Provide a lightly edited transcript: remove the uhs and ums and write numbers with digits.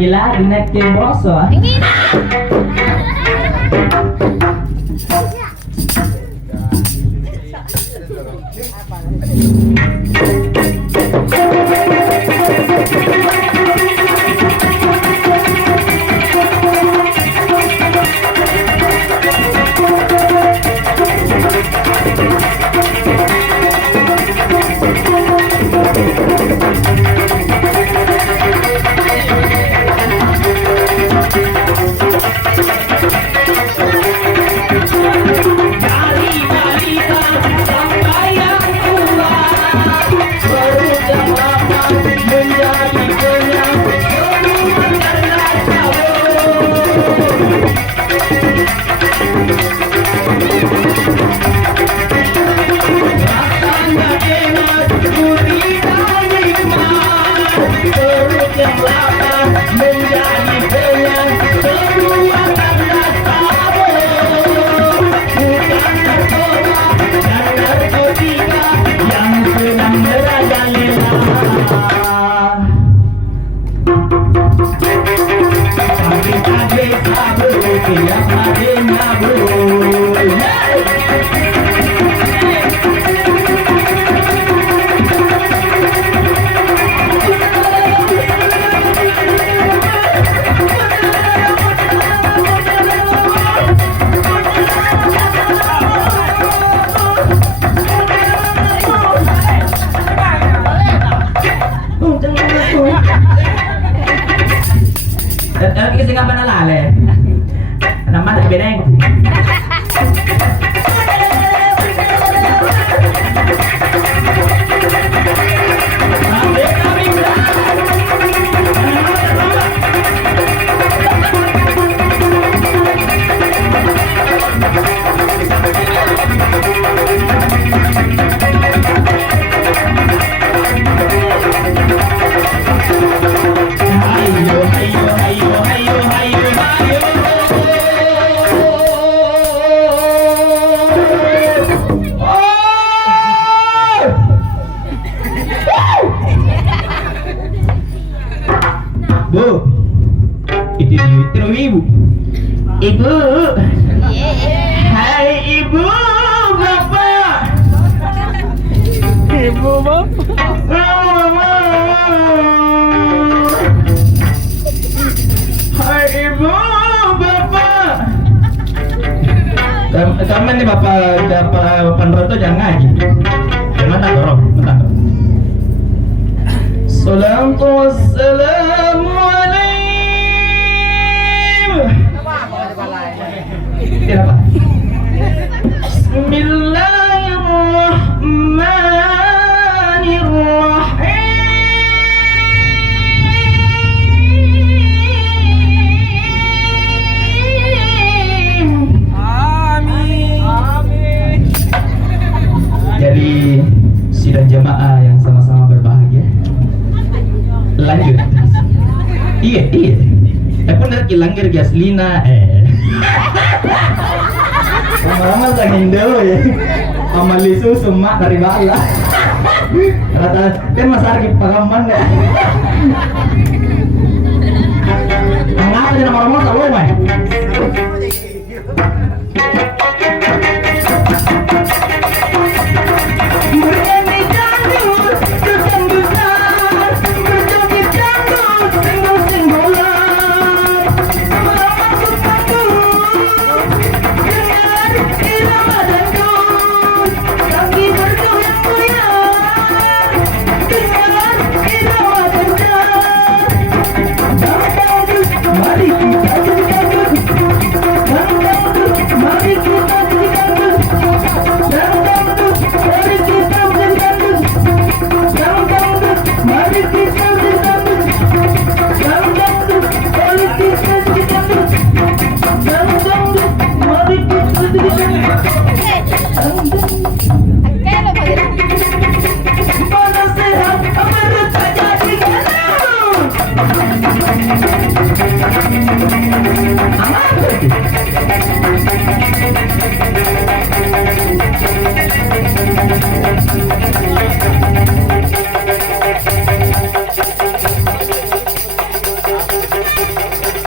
lagi-lagi naik ke boso. Kasi nga ba nalali? Naman, nagbinig. Bu, itu ibu. Ibu. Hai ibu, bapak. Ibu bapak. Hai ibu, bapak. Kamu nih bapak Panroto jangan ngaji. Mana dorong, mana? Salatu wassalamu alaikum. Kenapa? Bismillahirrahmanirrahim. Amin. Jadi sidang jamaah yang sama-sama berbahagia. Lanjut. Iya. Aku nanti langgar gaslina. Lama-lama sang Indo ya. Amalisu semak dari bala. Rata kan Mas Arki Pangaman ya. Ngapa sih nama orang tak boleh, Mas?